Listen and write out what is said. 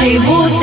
谁不